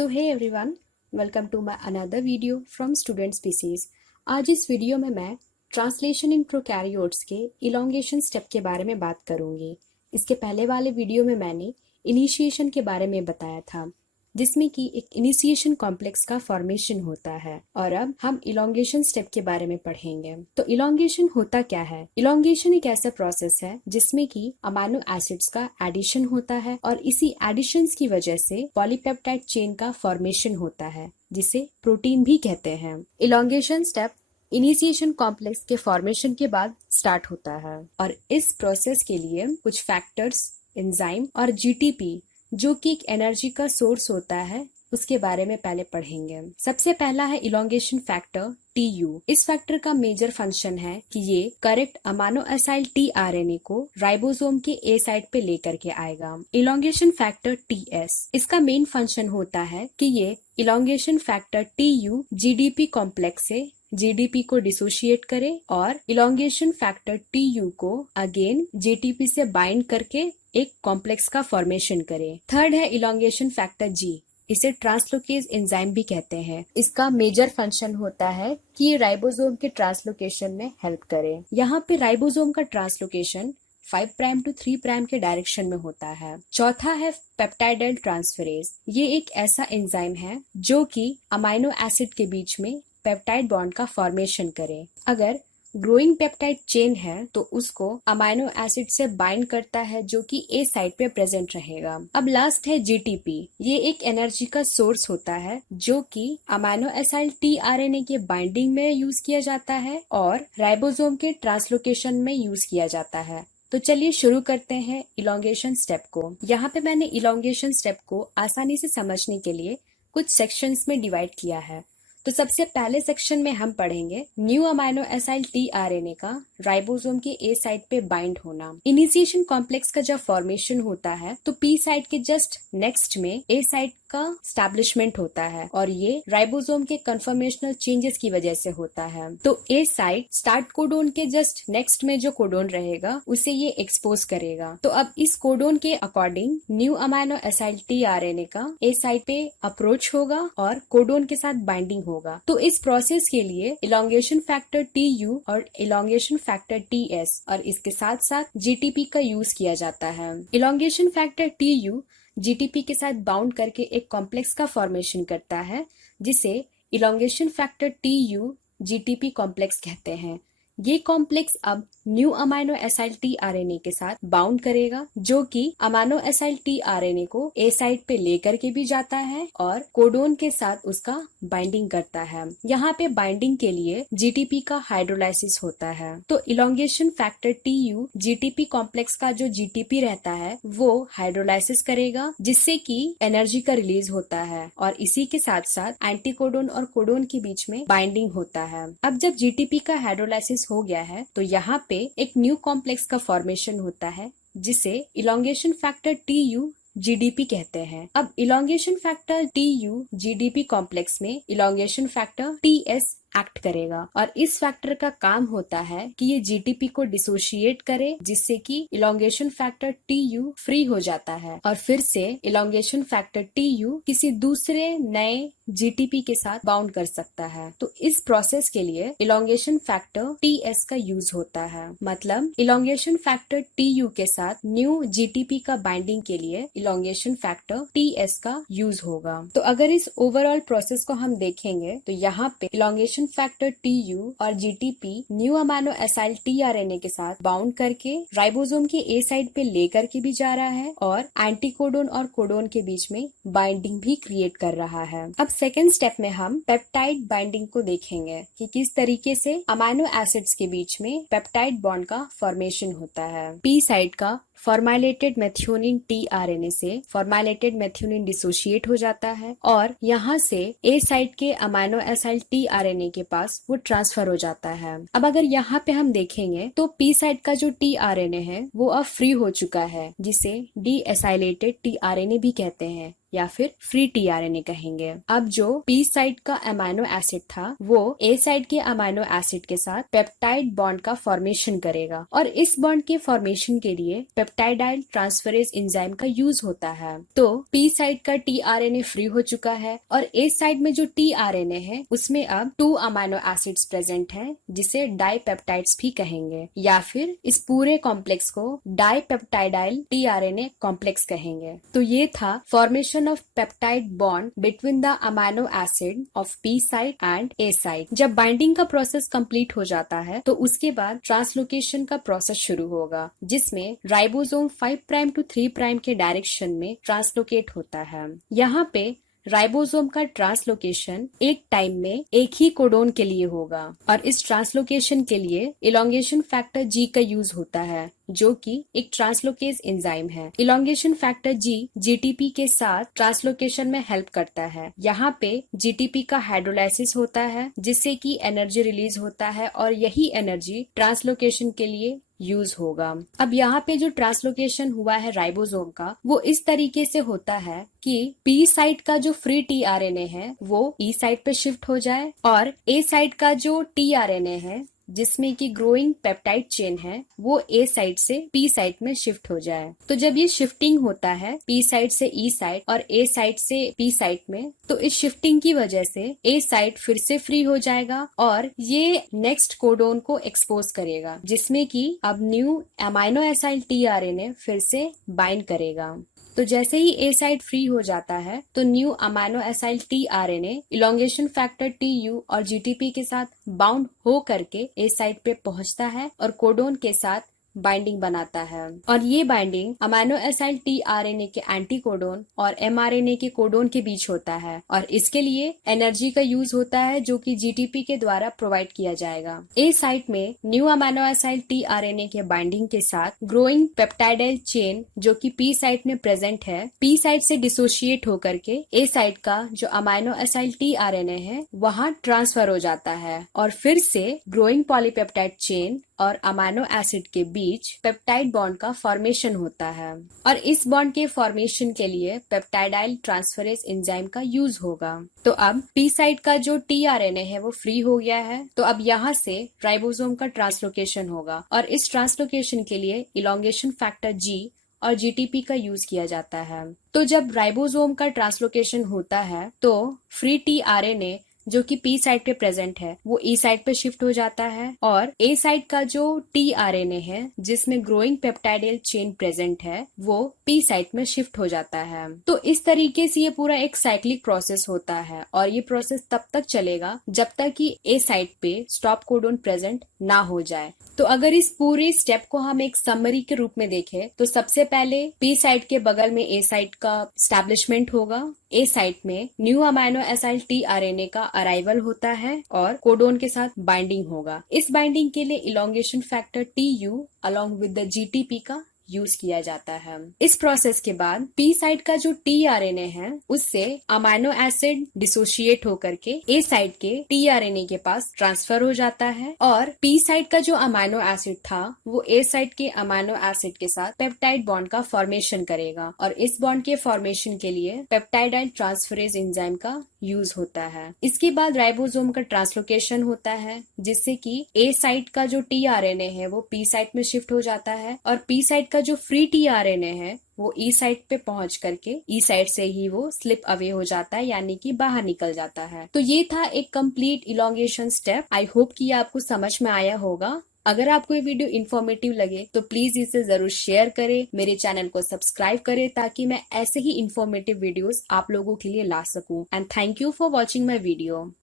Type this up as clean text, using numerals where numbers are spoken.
So hey everyone, welcome to my another video from student species. आज इस वीडियो में मैं ट्रांसलेशन इन प्रोकैरियोट्स के इलोंगेशन स्टेप के बारे में बात करूंगी। इसके पहले वाले वीडियो में मैंने इनिशिएशन के बारे में बताया था, जिसमें कि एक इनिशिएशन कॉम्प्लेक्स का फॉर्मेशन होता है। और अब हम इलोंगेशन स्टेप के बारे में पढ़ेंगे। तो इलोंगेशन होता क्या है? इलोंगेशन एक ऐसा प्रोसेस है जिसमें कि अमाइनो एसिड्स का एडिशन होता है और इसी एडिशंस की वजह से पॉलीपेप्टाइड चेन का फॉर्मेशन होता है, जिसे प्रोटीन भी कहते हैं। इलोंगेशन स्टेप इनिशिएशन कॉम्प्लेक्स के फॉर्मेशन के बाद स्टार्ट होता है और इस प्रोसेस के लिए कुछ फैक्टर्स, एंजाइम और जीटीपी, जो कि एक एनर्जी का सोर्स होता है, उसके बारे में पहले पढ़ेंगे। सबसे पहला है इलोंगेशन फैक्टर टीयू। इस फैक्टर का मेजर फंक्शन है कि ये करेक्ट अमाइनो एसाइल टीआरएनए को राइबोसोम के ए साइट पे लेकर के आएगा। इलोंगेशन फैक्टर टीएस, इसका मेन फंक्शन होता है कि ये elongation factor TU GDP complex से जीडीपी को डिसोशिएट करे और इलोंगेशन फैक्टर टीयू को अगेन जीटीपी से बाइंड करके एक कॉम्प्लेक्स का फॉर्मेशन करे। थर्ड है इलोंगेशन फैक्टर जी। इसे ट्रांसलोकेज एंजाइम भी कहते हैं। इसका मेजर फंक्शन होता है कि ये राइबोसोम के ट्रांसलोकेशन में हेल्प करे। यहाँ पे राइबोसोम का ट्रांसलोकेशन 5 प्राइम टू 3 प्राइम के डायरेक्शन में होता है। चौथा है पेप्टाइडाइल ट्रांसफरेज। ये एक ऐसा एंजाइम है जो कि अमाइनो एसिड के बीच में पेप्टाइड बॉन्ड का फॉर्मेशन करे। अगर ग्रोइंग पेप्टाइड चेन है तो उसको अमाइनो एसिड से बाइंड करता है, जो कि ए साइट पे प्रेजेंट रहेगा। अब लास्ट है जीटीपी। ये एक एनर्जी का सोर्स होता है जो कि अमाइनो एसाइल टीआरएनए के बाइंडिंग में यूज किया जाता है और राइबोसोम के ट्रांसलोकेशन में यूज किया जाता है। तो चलिए शुरू करते हैं इलोंगेशन स्टेप को। यहाँ पे मैंने इलोंगेशन स्टेप को आसानी से समझने के लिए कुछ सेक्शंस में डिवाइड किया है। तो सबसे पहले सेक्शन में हम पढ़ेंगे न्यू अमाइनो एसाइल टीआरएनए का राइबोसोम के ए साइट पे बाइंड होना। इनिशिएशन कॉम्प्लेक्स का जब फॉर्मेशन होता है तो पी साइट के जस्ट नेक्स्ट में ए साइट का स्टैब्लिशमेंट होता है और ये राइबोसोम के कन्फर्मेशनल चेंजेस की वजह से होता है। तो ए साइट स्टार्ट कोडोन के जस्ट नेक्स्ट में जो कोडोन रहेगा उसे ये एक्सपोज करेगा। तो अब इस कोडोन के according new amino acyl tRNA का ए साइट पे अप्रोच होगा और कोडोन के साथ बाइंडिंग होगा। तो इस प्रोसेस के लिए इलोंगेशन फैक्टर टीयू और इलोंगेशन फैक्टर टीएस और इसके साथ साथ जीटीपी का यूज किया जाता है। इलोंगेशन फैक्टर टीयू जीटीपी के साथ बाउंड करके एक कॉम्प्लेक्स का फॉर्मेशन करता है, जिसे elongation factor TU GTP complex कहते हैं। ये कॉम्प्लेक्स अब न्यू अमाइनो एसाइल टीआरएनए के साथ बाउंड करेगा, जो कि अमाइनो एसाइल टीआरएनए को ए साइट पे लेकर के भी जाता है और कोडोन के साथ उसका बाइंडिंग करता है। यहाँ पे बाइंडिंग के लिए जीटीपी का हाइड्रोलाइसिस होता है। तो elongation factor TU GTP complex का जो जीटीपी रहता है वो हाइड्रोलाइसिस करेगा, जिससे कि एनर्जी का रिलीज होता है और इसी के साथ साथ एंटीकोडोन और कोडोन के बीच में बाइंडिंग होता है। अब जब जीटीपी का हाइड्रोलाइसिस हो गया है तो यहाँ पे एक न्यू कॉम्प्लेक्स का फॉर्मेशन होता है, जिसे इलोंगेशन फैक्टर टीयू जीडीपी कहते हैं। अब elongation factor TU GDP complex में इलोंगेशन फैक्टर टीएस एक्ट करेगा और इस फैक्टर का काम होता है कि ये जीटीपी को डिसोशिएट करे, जिससे कि इलोंगेशन फैक्टर टीयू फ्री हो जाता है और फिर से इलोंगेशन फैक्टर टीयू किसी दूसरे नए जीटीपी के साथ बाउंड कर सकता है। तो इस प्रोसेस के लिए इलोंगेशन फैक्टर टीएस का यूज होता है। मतलब इलोंगेशन फैक्टर टीयू के साथ न्यू जीटीपी का बाइंडिंग के लिए इलोंगेशन फैक्टर टीएस का यूज होगा। तो अगर इस ओवरऑल प्रोसेस को हम देखेंगे तो यहाँ पे इलोंगेशन फैक्टर टीयू और GTP new amino acyl tRNA के साथ बाउंड करके राइबोसोम के ए साइट पे लेकर के भी जा रहा है और एंटीकोडोन और कोडोन के बीच में बाइंडिंग भी क्रिएट कर रहा है। अब सेकेंड स्टेप में हम पेप्टाइड बाइंडिंग को देखेंगे कि किस तरीके से अमाइनो एसिड्स के बीच में पेप्टाइड बॉन्ड का फॉर्मेशन होता है। पी साइट का फॉर्माइलेटेड मेथियोनिन टीआरएनए से फॉर्माइलेटेड मेथियोनिन डिसोशिएट हो जाता है और यहाँ से ए साइट के अमाइनो एसाइल टीआरएनए के पास वो ट्रांसफर हो जाता है। अब अगर यहाँ पे हम देखेंगे तो पी साइट का जो टीआरएनए है वो अब फ्री हो चुका है, जिसे डी एसाइलेटेड टीआरएनए भी कहते हैं। या फिर फ्री टीआरएनए कहेंगे। अब जो पी साइट का अमाइनो एसिड था वो ए साइट के अमाइनो एसिड के साथ पेप्टाइड बॉन्ड का फॉर्मेशन करेगा और इस बॉन्ड के फॉर्मेशन के लिए पेप्टाइडाइल ट्रांसफरेज एंजाइम का यूज होता है। तो पी साइट का टीआरएनए फ्री हो चुका है और ए साइट में जो टीआरएनए है उसमें अब 2 अमाइनो एसिड्स प्रेजेंट हैं जिसे डाइपेप्टाइड्स भी कहेंगे या फिर इस पूरे कॉम्प्लेक्स को डाइपेप्टाइडाइल टीआरएनए कॉम्प्लेक्स कहेंगे। तो ये था formation of peptide bond between the amino acid of P site and A site. जब बाइंडिंग का प्रोसेस कंप्लीट हो जाता है तो उसके बाद ट्रांसलोकेशन का प्रोसेस शुरू होगा जिसमें राइबोसोम 5 प्राइम टू 3 प्राइम के डायरेक्शन में ट्रांसलोकेट होता है। यहाँ पे राइबोसोम का ट्रांसलोकेशन एक टाइम में एक ही कोडोन के लिए होगा और इस ट्रांसलोकेशन के लिए इलोंगेशन फैक्टर जी का यूज होता है जो कि एक ट्रांसलोकेज एंजाइम है। इलोंगेशन फैक्टर जी जीटीपी के साथ ट्रांसलोकेशन में हेल्प करता है। यहाँ पे जीटीपी का हाइड्रोलाइसिस होता है जिससे कि एनर्जी रिलीज होता है और यही एनर्जी ट्रांसलोकेशन के लिए यूज होगा। अब यहाँ पे जो ट्रांसलोकेशन हुआ है राइबोसोम का वो इस तरीके से होता है कि पी साइट का जो फ्री टीआरएनए है वो ई साइट पे शिफ्ट हो जाए और ए साइट का जो टीआरएनए है जिसमें कि ग्रोइंग पेप्टाइड चेन है वो ए साइट से पी साइट में शिफ्ट हो जाए। तो जब ये शिफ्टिंग होता है पी साइट से ई साइट और ए साइट से पी साइट में, तो इस शिफ्टिंग की वजह से ए साइट फिर से फ्री हो जाएगा और ये नेक्स्ट कोडोन को एक्सपोज करेगा जिसमें कि अब न्यू अमाइनो एसाइल टीआरएनए फिर से बाइंड करेगा। तो जैसे ही ए साइट फ्री हो जाता है तो new amino acyl tRNA elongation factor TU और जीटीपी के साथ बाउंड हो करके ए साइट पे पहुंचता है और कोडोन के साथ बाइंडिंग बनाता है और ये बाइंडिंग अमाइनो एसाइल टीआरएनए के एंटी कोडोन और एमआरएनए के कोडोन के बीच होता है और इसके लिए एनर्जी का यूज होता है जो कि जीटीपी के द्वारा प्रोवाइड किया जाएगा। ए साइट में न्यू अमाइनो एसाइल टीआरएनए के बाइंडिंग के साथ ग्रोइंग पेप्टाइडाइल चेन जो कि पी साइट में प्रेजेंट है पी साइट से डिसोशिएट होकर के ए साइट का जो अमाइनो एसाइल टीआरएनए है वहाँ ट्रांसफर हो जाता है और फिर से ग्रोइंग पॉलीपेप्टाइड चेन और अमाइनो एसिड के बीच पेप्टाइड बॉन्ड का फॉर्मेशन होता है और इस बॉन्ड के फॉर्मेशन के लिए पेप्टाइडाइल ट्रांसफरेज एंजाइम का यूज होगा। तो अब पी साइट का जो टीआरएनए है वो फ्री हो गया है तो अब यहाँ से राइबोसोम का ट्रांसलोकेशन होगा और इस ट्रांसलोकेशन के लिए इलोंगेशन फैक्टर जी और जीटीपी का यूज किया जाता है। तो जब राइबोसोम का ट्रांसलोकेशन होता है तो फ्री टीआरएनए जो कि पी साइट पे प्रेजेंट है वो ई साइट पे शिफ्ट हो जाता है और ए साइट का जो टीआरएनए है जिसमें ग्रोइंग पेप्टाइडाइल चेन प्रेजेंट है वो पी साइट में शिफ्ट हो जाता है। तो इस तरीके से ये पूरा एक साइक्लिक प्रोसेस होता है और ये प्रोसेस तब तक चलेगा जब तक कि ए साइट पे स्टॉप कोडोन प्रेजेंट ना हो जाए। तो अगर इस पूरे स्टेप को हम एक समरी के रूप में देखें तो सबसे पहले पी साइट के बगल में ए साइट का स्टैब्लिशमेंट होगा। ए साइट में न्यू अमाइनो एसाइल टीआरएनए का अराइवल होता है और कोडोन के साथ बाइंडिंग होगा। इस बाइंडिंग के लिए elongation factor TU along with the GTP का यूज किया जाता है। इस प्रोसेस के बाद पी साइट का जो टीआरएनए है उससे अमाइनो एसिड डिसोशिएट होकर के ए साइट के टीआरएनए के पास ट्रांसफर हो जाता है और पी साइट का जो अमाइनो एसिड था वो ए साइट के अमाइनो एसिड के साथ पेप्टाइड बॉन्ड का फॉर्मेशन करेगा और इस बॉन्ड के फॉर्मेशन के लिए पेप्टाइडाइल ट्रांसफरेज एंजाइम का यूज होता है। इसके बाद राइबोसोम का ट्रांसलोकेशन होता है जिससे कि ए साइट का जो टीआरएनए है वो पी साइट में शिफ्ट हो जाता है और पी साइट का जो फ्री टीआरएनए है वो ई साइट पे पहुंच करके ई साइट से ही वो स्लिप अवे हो जाता है यानी कि बाहर निकल जाता है। तो ये था एक complete elongation step. I hope कि ये आपको समझ में आया होगा। अगर आपको ये वीडियो इन्फॉर्मेटिव लगे तो प्लीज इसे जरूर शेयर करें, मेरे चैनल को सब्सक्राइब करें ताकि मैं ऐसे ही इन्फॉर्मेटिव वीडियोस आप लोगों के लिए ला सकूं। And thank you for watching my video.